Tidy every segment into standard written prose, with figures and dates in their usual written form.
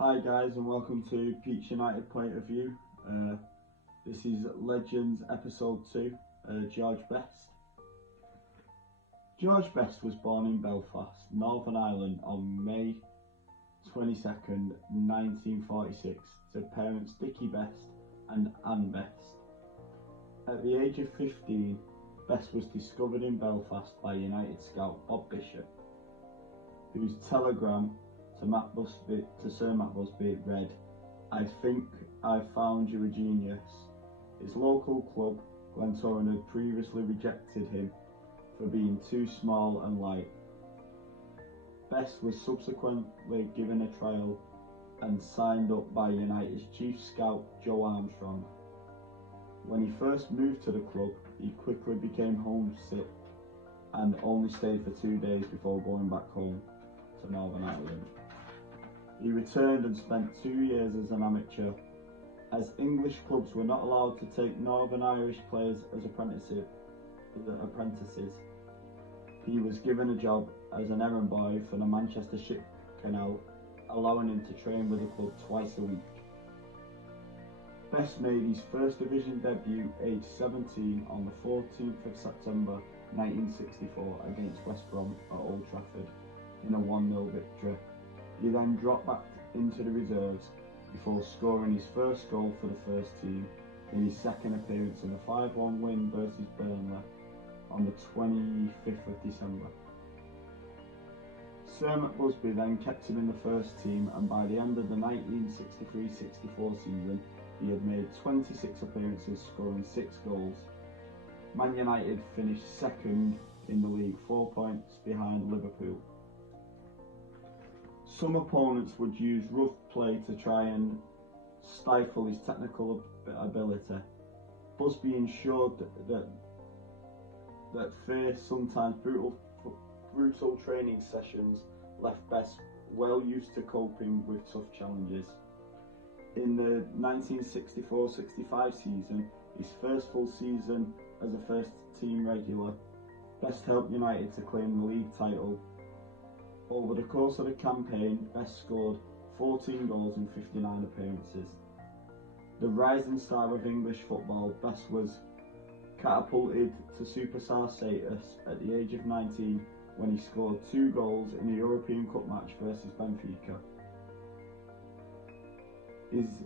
Hi guys and welcome to Peach United Point of View. This is Legends episode 2, George Best. George Best was born in Belfast, Northern Ireland on May 22nd, 1946 to parents Dickie Best and Anne Best. At the age of 15, Best was discovered in Belfast by United scout Bob Bishop, whose telegram to Sir Matt Busby read, "I think I've found you a genius." His local club, Glentoran, had previously rejected him for being too small and light. Best was subsequently given a trial and signed up by United's chief scout Joe Armstrong. When he first moved to the club, he quickly became homesick and only stayed for 2 days before going back home to Northern Ireland. He returned and spent 2 years as an amateur. As English clubs were not allowed to take Northern Irish players as apprentices, he was given a job as an errand boy for the Manchester Ship Canal, allowing him to train with the club twice a week. Best made his first division debut aged 17 on the 14th of September 1964 against West Brom at Old Trafford in a 1-0 victory. He then dropped back into the reserves before scoring his first goal for the first team in his second appearance in a 5-1 win versus Burnley on the 25th of December. Sir Matt Busby then kept him in the first team, and by the end of the 1963-64 season he had made 26 appearances, scoring 6 goals. Man United finished second in the league, 4 points behind Liverpool. Some opponents would use rough play to try and stifle his technical ability. Busby ensured that fierce, sometimes brutal training sessions left Best well used to coping with tough challenges. In the 1964-65 season, his first full season as a first team regular, Best helped United to claim the league title. Over the course of the campaign, Best scored 14 goals in 59 appearances. The rising star of English football, Best was catapulted to superstar status at the age of 19 when he scored 2 goals in a European Cup match versus Benfica. His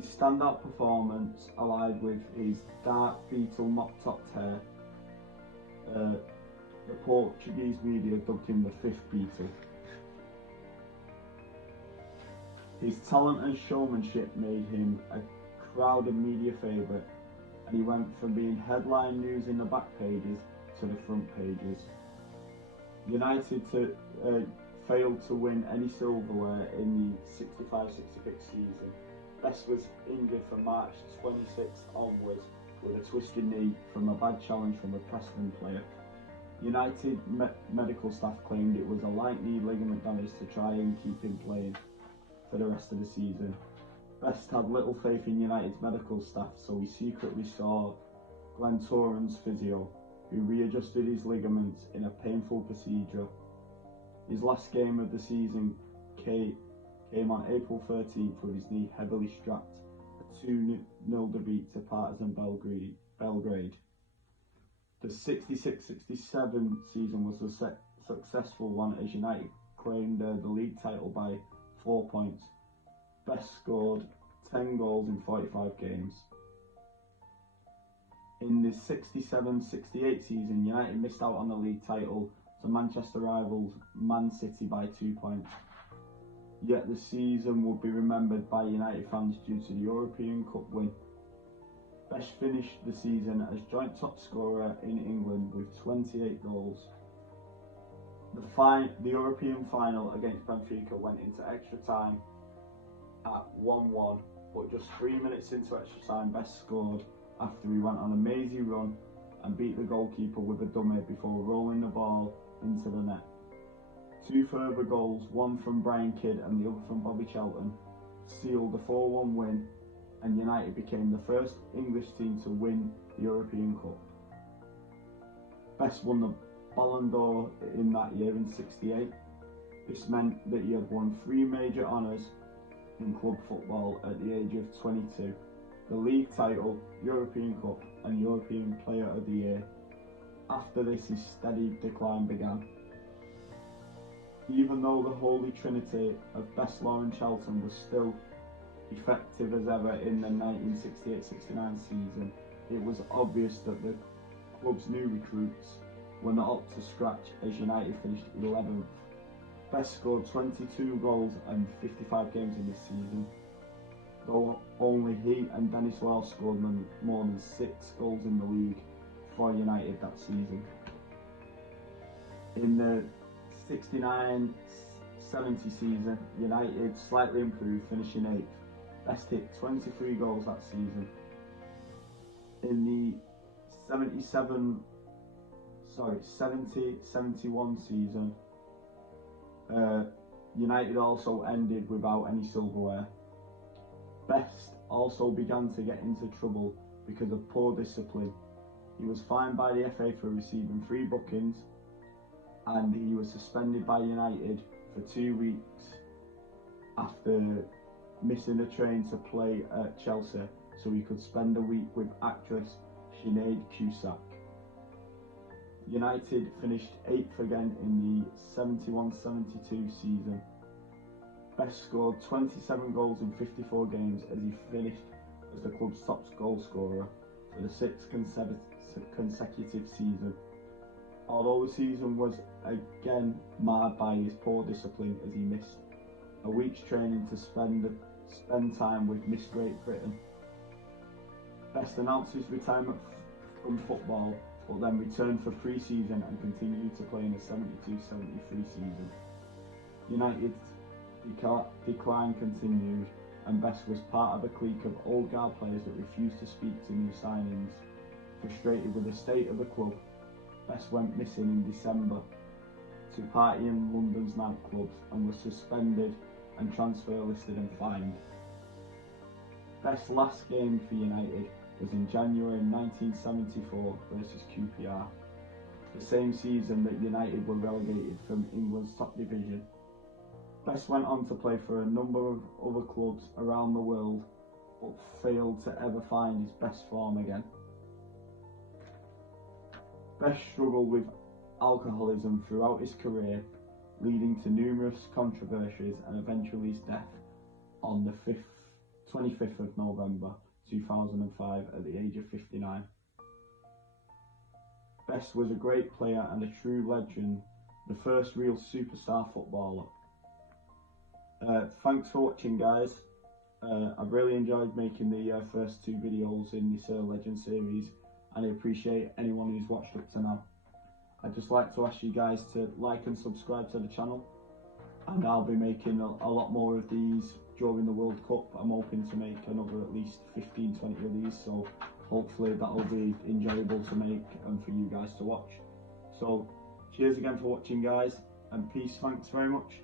standout performance, allied with his dark beetle mop-topped hair, the Portuguese media dubbed him the fifth Beatle. His talent and showmanship made him a crowded media favourite, and he went from being headline news in the back pages to the front pages. United failed to win any silverware in the 65-66 season. Best was injured from March 26 onwards with a twisted knee from a bad challenge from a Preston player. United medical staff claimed it was a light knee ligament damage to try and keep him playing for the rest of the season. Best had little faith in United's medical staff, so he secretly saw Glentoran's physio, who readjusted his ligaments in a painful procedure. His last game of the season came on April 13th with his knee heavily strapped, a 2-0 defeat to Partizan Belgrade. The 66-67 season was a successful one as United claimed the league title by 4 points. Best scored 10 goals in 45 games. In the 67-68 season, United missed out on the league title to Manchester rivals Man City by 2 points. Yet the season would be remembered by United fans due to the European Cup win. Best finished the season as joint top scorer in England with 28 goals. The European final against Benfica went into extra time at 1-1, but just 3 minutes into extra time, Best scored after he went on a mazy run and beat the goalkeeper with a dummy before rolling the ball into the net. 2 further goals, one from Brian Kidd and the other from Bobby Charlton, sealed the 4-1 win, and United became the first English team to win the European Cup. Best won the Ballon d'Or in that year in '68. This meant that he had won 3 major honours in club football at the age of 22. The league title, European Cup and European Player of the Year. After this, his steady decline began. Even though the holy trinity of Best, Law and Charlton was still effective as ever in the 1968-69 season, it was obvious that the club's new recruits were not up to scratch as United finished 11th. Best scored 22 goals and 55 games in this season, though only he and Dennis Law scored more than 6 goals in the league for United that season. In the 69-70 season, United slightly improved, finishing 8th. Best hit 23 goals that season. In the 70-71 season, United also ended without any silverware. Best also began to get into trouble because of poor discipline. He was fined by the FA for receiving 3 bookings, and he was suspended by United for 2 weeks after missing a train to play at Chelsea so he could spend a week with actress Sinead Cusack. United finished 8th again in the 71-72 season. Best scored 27 goals in 54 games as he finished as the club's top goal scorer for the 6th consecutive season. Although the season was again marred by his poor discipline as he missed a week's training to spend time with Miss Great Britain. Best announced his retirement from football, but then returned for pre-season and continued to play in the 72-73 season. United's decline continued, and Best was part of a clique of old guard players that refused to speak to new signings. Frustrated with the state of the club, Best went missing in December to party in London's nightclubs and was suspended and transfer listed and fined. Best's last game for United was in January 1974 versus QPR, the same season that United were relegated from England's top division. Best went on to play for a number of other clubs around the world, but failed to ever find his best form again. Best struggled with alcoholism throughout his career, leading to numerous controversies and eventually his death on the 25th of November 2005 at the age of 59. Best was a great player and a true legend, the first real superstar footballer. Thanks for watching, guys. I've really enjoyed making the first 2 videos in this Legend series, and I appreciate anyone who's watched up to now. I'd just like to ask you guys to like and subscribe to the channel, and I'll be making a lot more of these during the World Cup. I'm hoping to make another at least 15-20 of these, so hopefully that'll be enjoyable to make and for you guys to watch. So cheers again for watching, guys, and peace. Thanks very much.